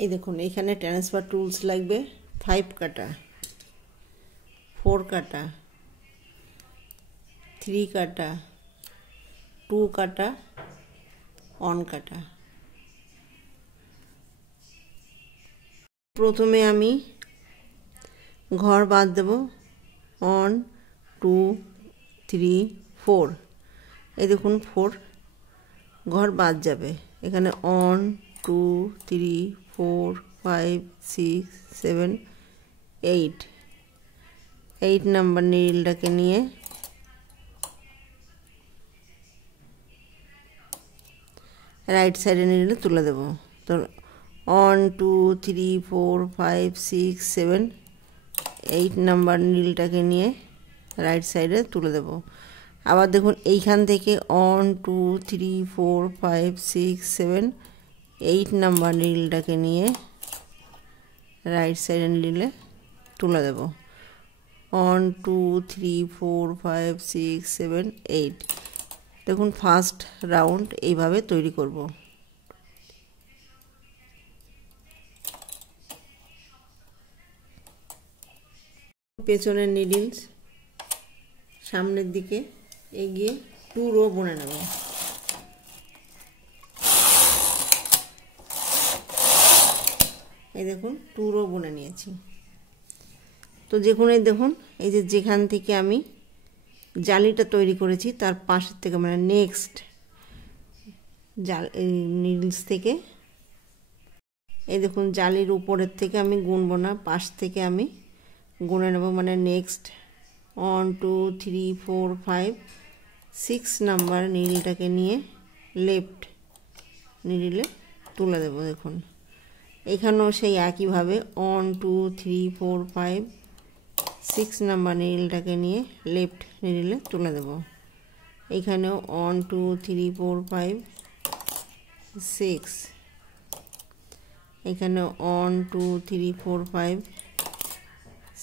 এই দেখুন এখানে ট্রান্সফার টুলস লাগবে 5 কাটা, 4 কাটা, 3 কাটা, 2 কাটা, 1 কাটা। প্রথমে আমি ঘর বাঁধ দেব 1 2 3 4। এই দেখুন 4 ঘর বাদ যাবে। এখানে 1 2 3 4 5 6 7 8 নাম্বার নিডলটাকে নিয়ে রাইট সাইডে নিডলে তুলে দেব। তো 1 2 3 4 5 6 7 8 নাম্বার নিডলটাকে নিয়ে রাইট সাইডে তুলে দেব। আবার দেখুন এইখান থেকে 1 2 3 4 5 6 7 8 নাম্বার নিডলটাকে নিয়ে রাইট সাইডে নিডলে তুলে দেব। 1 2 3 4 5 6 7 8। দেখুন ফার্স্ট রাউন্ড এইভাবে তৈরি করব। পেছনের নিডলস সামনের দিকে এগিয়ে 2 রো বুনে নেব। এই দেখুন 2 রো বুনে নিয়েছি। তো দেখুন এই যেখান থেকে আমি জালিটা তৈরি করেছি তার পাশের থেকে মানে নেক্সট নিডলস থেকে এই দেখুন জালির উপরের থেকে আমি গুনবো না, পাশ থেকে আমি গুনে নেব। মানে নেক্সট 1 2 3 4 5 6 নাম্বার নিডলটাকে নিয়ে লেফট নিডলে তুলে দেব। দেখুন এখানেও সেই একইভাবে 1 2 3 4 5 6 নাম্বার নিডলটাকে নিয়ে লেফট নিডলে তুলে দেব। এখানেও 1 2 3 4 5 6, এখানেও 1 2 3 4 5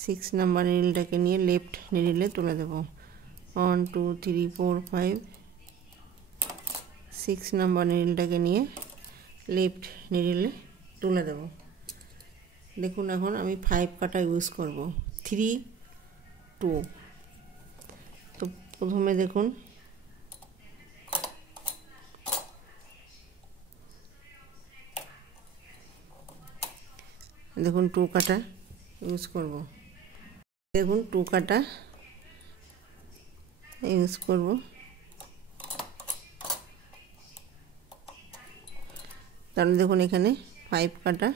6 নাম্বার নিডলটাকে নিয়ে লেফট নিডলে তুলে দেব। 1 2 3 4 5 6 নাম্বার নিডলটাকে নিয়ে লেফট নিডলে তুলে দেব। দেখুন এখন আমি 5 কাটা ইউজ করব 3 2। তো প্রথমে দেখুন দেখুন 2 কাটা ইউজ করব। দেখুন 2 কাটা ইউজ করব। তাহলে দেখুন এখানে 5 কাটা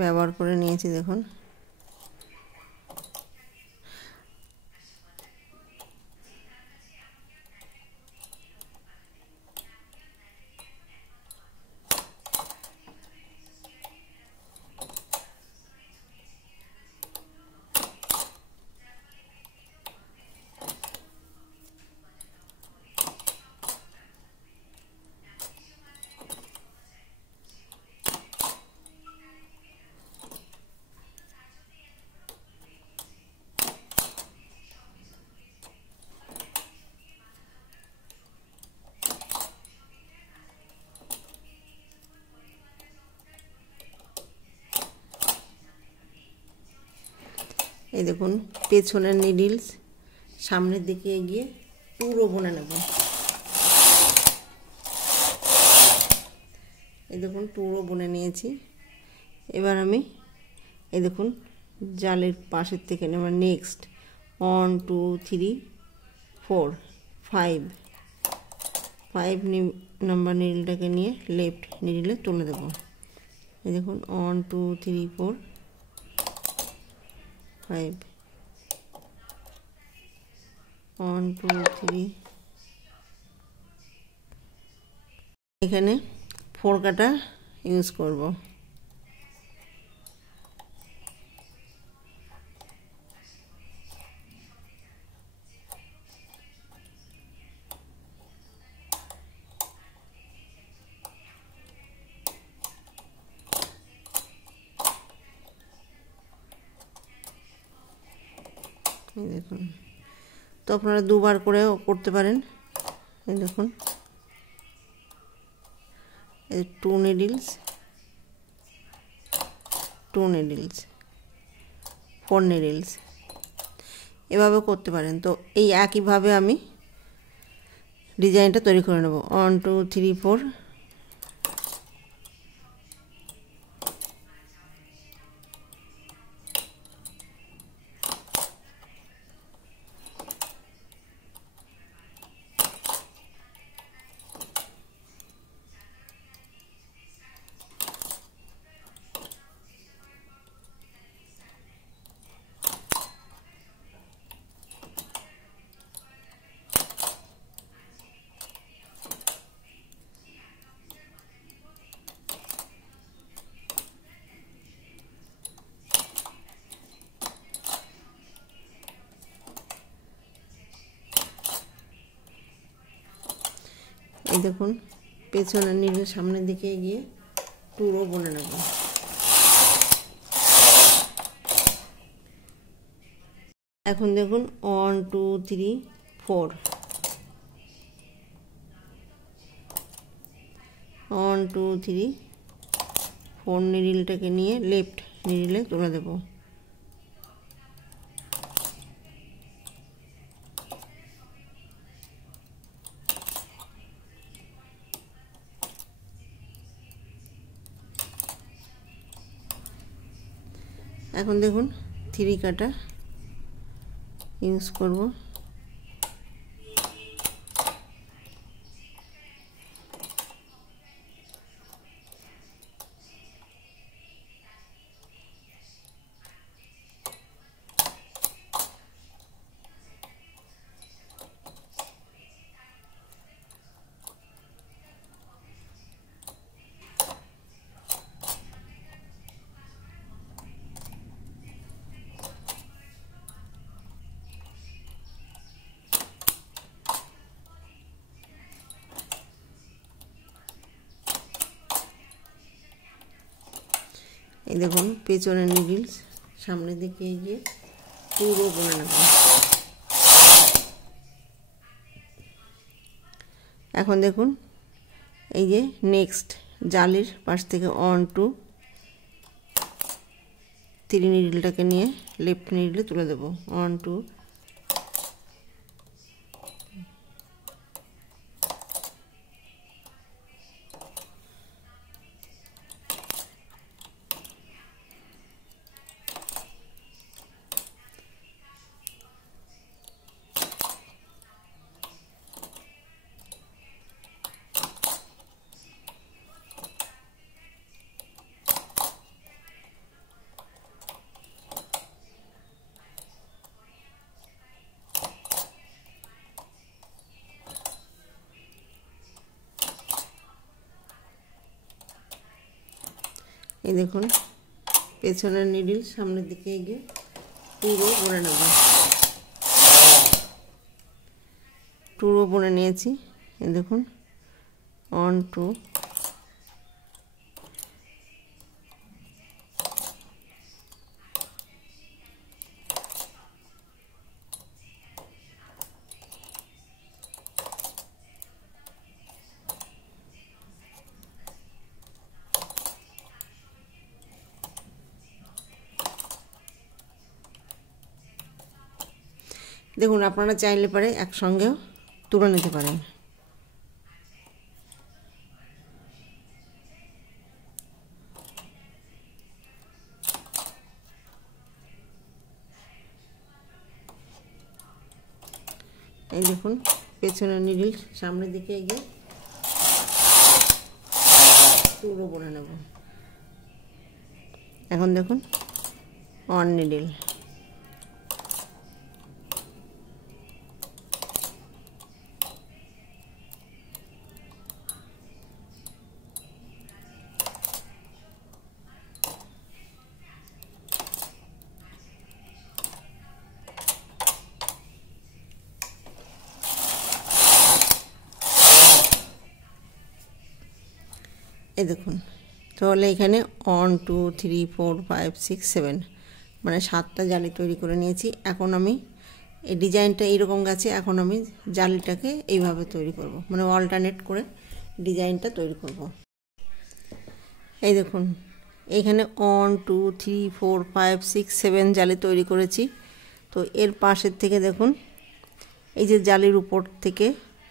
ব্যবহার করে নিয়েছি। দেখুন এই দেখুন পেছনের নিডলস সামনের দিকে এগিয়ে 2 রো বুনে নেব। এই দেখুন 2 রো বুনে নিয়েছি। এবার আমি এই দেখুন জালের পাশের থেকে নেব নেক্সট 1 2 3 4 5 নাম্বার নিডলটাকে নিয়ে লেফট নিডলে তুলে দেব। এই দেখুন 1 2 3 4 5 1 2 3। এখানে 4 কাটা ইউজ করব। দেখুন তো আপনারা 2 বার করেও করতে পারেন। এই দেখুন এই 2 নিডলস 2 নিডলস, 4 নিডলস, এভাবে করতে পারেন। তো এই একইভাবে আমি ডিজাইনটা তৈরি করে নেব। 1 2 3 4, এই দেখুন পেছনের নিডল সামনের দিকে গিয়ে 2 রো বুনে নেব। এখন দেখুন 1 2 3 4, 1 2 3 4 নিডলটাকে নিয়ে লেফট নিডলে তুলে দেব। এখন দেখুন 3 কাটা ইউজ করব। এই দেখুন পেছনের নিডলস সামনের দিকে গিয়ে 2 রো বুনে নেব। এখন দেখুন এই যে নেক্সট জালির পাশ থেকে 1 2 3 নিডলটাকে নিয়ে লেফট নিডলে তুলে দেব। 1 2, এই দেখুন পেছনের নিডল সামনের দিকে গিয়ে 2 রো বুনে নেব। 2 রো বুনে নিয়েছি। এই দেখুন 1 2, দেখুন আপনারা চাইলে পারে একসঙ্গেও তুলে নিতে পারেন। এই দেখুন পেছনের নিডল সামনের দিকে গিয়ে 2 রো বুনে নেব। এখন দেখুন 1 নিডল, এই দেখুন তাহলে এখানে 1 2 3 4 5 6 7 মানে 7টা জালি তৈরি করে নিয়েছি। এখন আমি এই ডিজাইনটা এইরকম গাছে এখন আমি জালিটাকে এইভাবে তৈরি করব, মানে অল্টারনেট করে ডিজাইনটা তৈরি করব। এই দেখুন এখানে 1 2 3 4 5 6 7 জালি তৈরি করেছি। তো এর পাশের থেকে দেখুন এই যে জালির উপর থেকে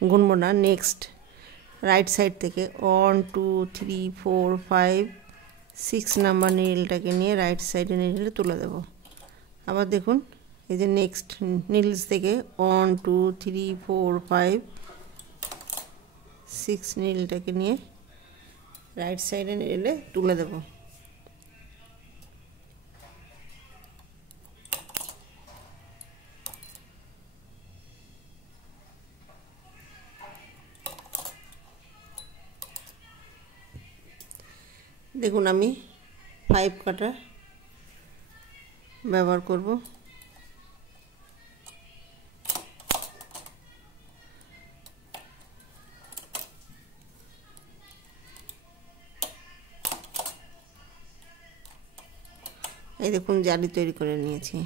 গুনবো না, নেক্সট রাইট সাইড থেকে 1 2 3 4 5 6 নাম্বার নিডলটাকে নিয়ে রাইট সাইডে নিডলে তুলে দেব। আবার দেখুন এই যে নেক্সট নিডলস থেকে 1 2 3 4 5 6 নিডলটাকে নিয়ে রাইট সাইডে নিডলে তুলে দেব। দেখুন আমি 5 কাটা ব্যবহার করব। এই দেখুন জালি তৈরি করে নিয়েছি।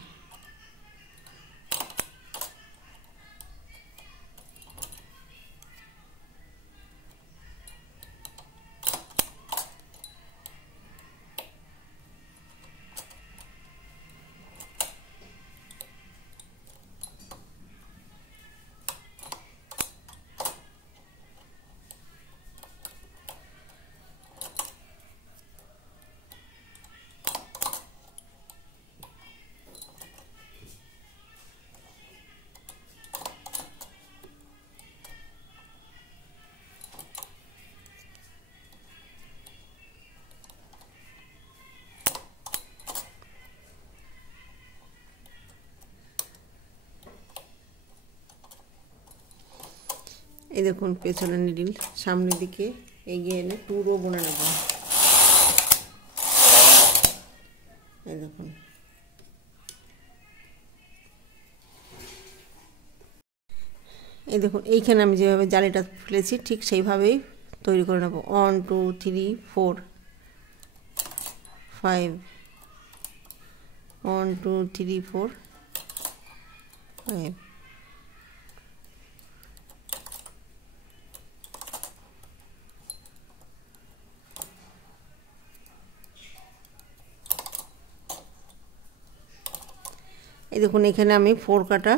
এই দেখুন পেছনের নিডল সামনের দিকে এগিয়ে এনে 2 রো বুনে নেব। এই দেখুন এইখানে আমি যেভাবে জালিটা ফেলেছি ঠিক সেইভাবেই তৈরি করে নেব। 1 2 3 4 5 1 2 3 4 5। এই দেখুন এখানে আমি 4 কাটা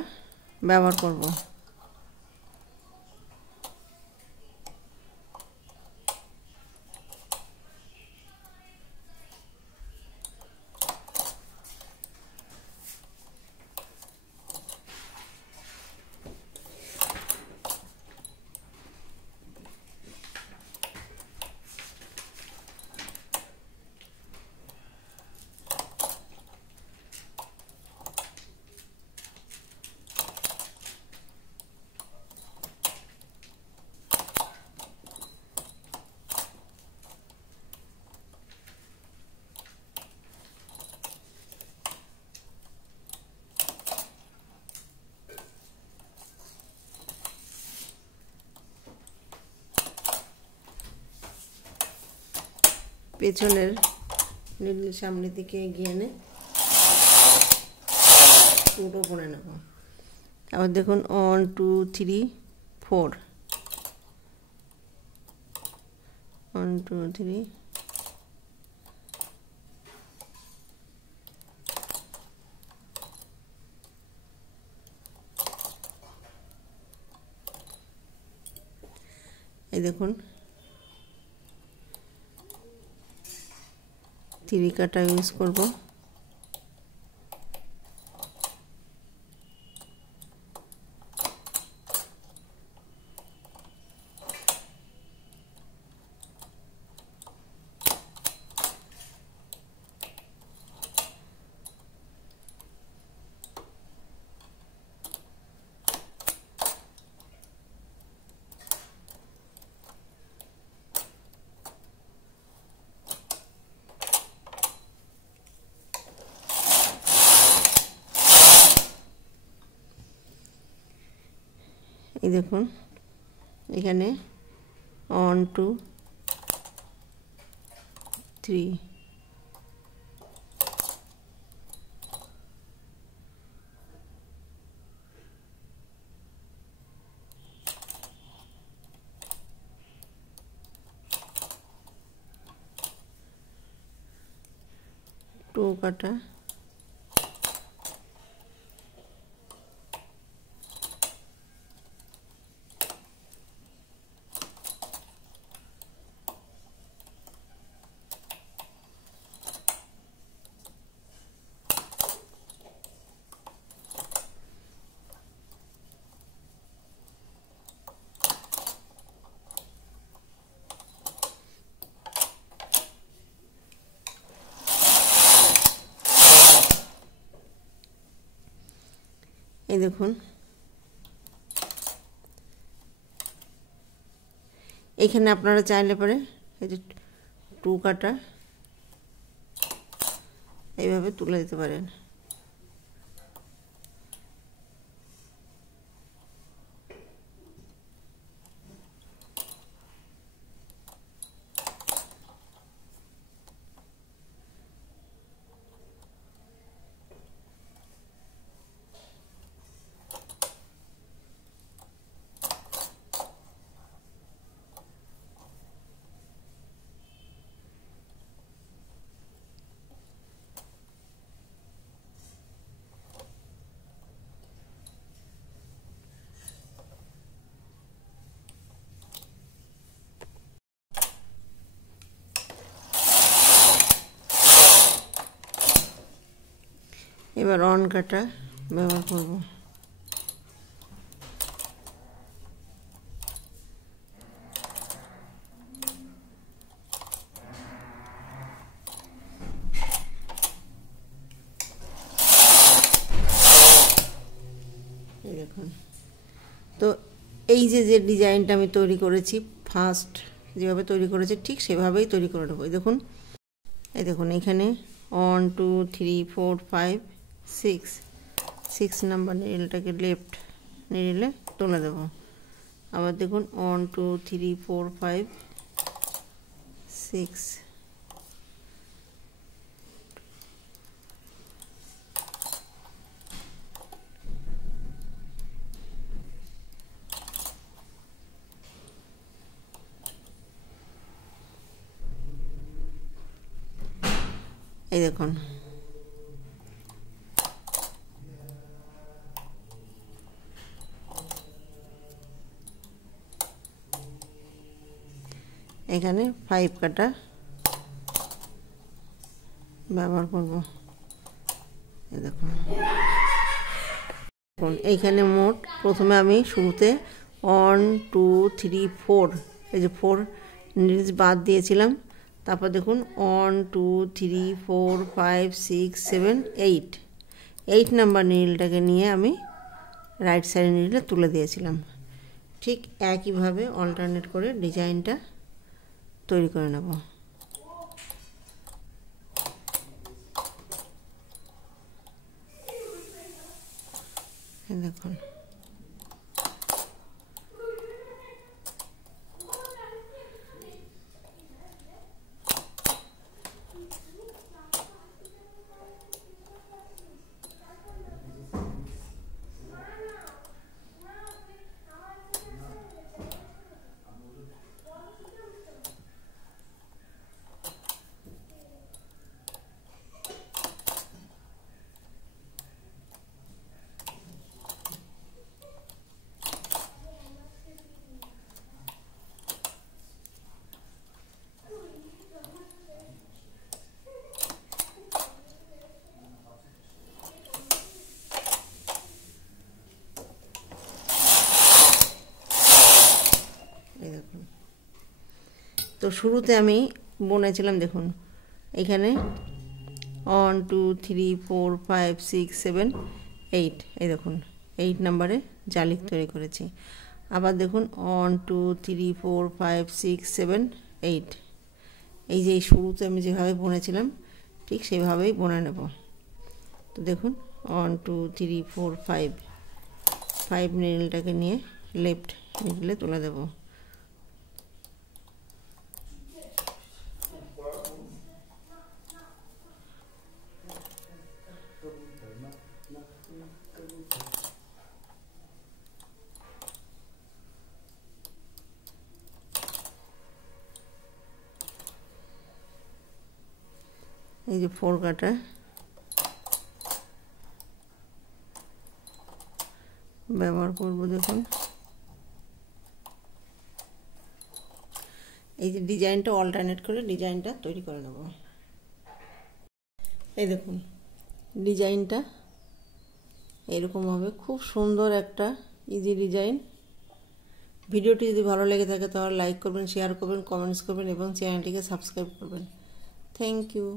ব্যবহার করব। পেছনের নিডল সামনের দিকে এগিয়ে এনে 2 রো বুনে নেব। আবার দেখুন 1 2 3 4 1 2 3 এই দেখুন 3 কাটা ইউজ করব। এই দেখুন এখানে 1 2 3 এই 2 কাটা, এই দেখুন এখানে আপনারা চাইলে পরে এই যে 2 কাটা এইভাবে তুলে দিতে পারেন। এবার অন কাটা ব্যবহার করব। দেখুন তো এই যে ডিজাইনটা আমি তৈরি করেছি, ফার্স্ট যেভাবে তৈরি করেছি ঠিক সেভাবেই তৈরি করে নেবো। এই দেখুন এখানে 1 2 3 4 5 6 নাম্বার নিডলটাকে লেফট নিডলে তুলে দেবো। আবার দেখুন 1 2 3 4 5 6 এই দেখুন এখানে 5 কাটা ব্যবহার করব। এই দেখুন এইখানে মোট প্রথমে আমি শুরুতে 1 2 3 4 এই যে 4 নিডলস বাদ দিয়েছিলাম। তারপর দেখুন 1 2 3 4 5 6 7 8 নাম্বার নিডলটাকে নিয়ে আমি রাইট সাইড নিডলে তুলে দিয়েছিলাম। ঠিক একইভাবে অল্টারনেট করে ডিজাইনটা তৈরি করে নেব। দেখুন তো শুরুতে আমি বুনেছিলাম দেখুন এখানে 1 2 3 4 5 6 7 8 এই দেখুন 8 নম্বরে জালি তৈরি করেছি। আবার দেখুন 1 2 3 4 5 6 7 8 এই যে শুরুতে আমি যেভাবে বুনেছিলাম ঠিক সেভাবেই বুনে নেব। তো দেখুন 1 2 3 4 5 নিডলটাকে নিয়ে লেফট নিডলে তুলে দেব। এই যে 4 কাটা ব্যবহার করব। দেখুন এই যে ডিজাইনটা অল্টারনেট করে ডিজাইনটা তৈরি করে নেব। এই দেখুন ডিজাইনটা এরকম হবে, খুব সুন্দর একটা ইজি ডিজাইন। ভিডিওটি যদি ভালো লেগে থাকে তাহলে লাইক করবেন, শেয়ার করবেন, কমেন্টস করবেন এবং চ্যানেলটিকে সাবস্ক্রাইব করবেন। Thank you.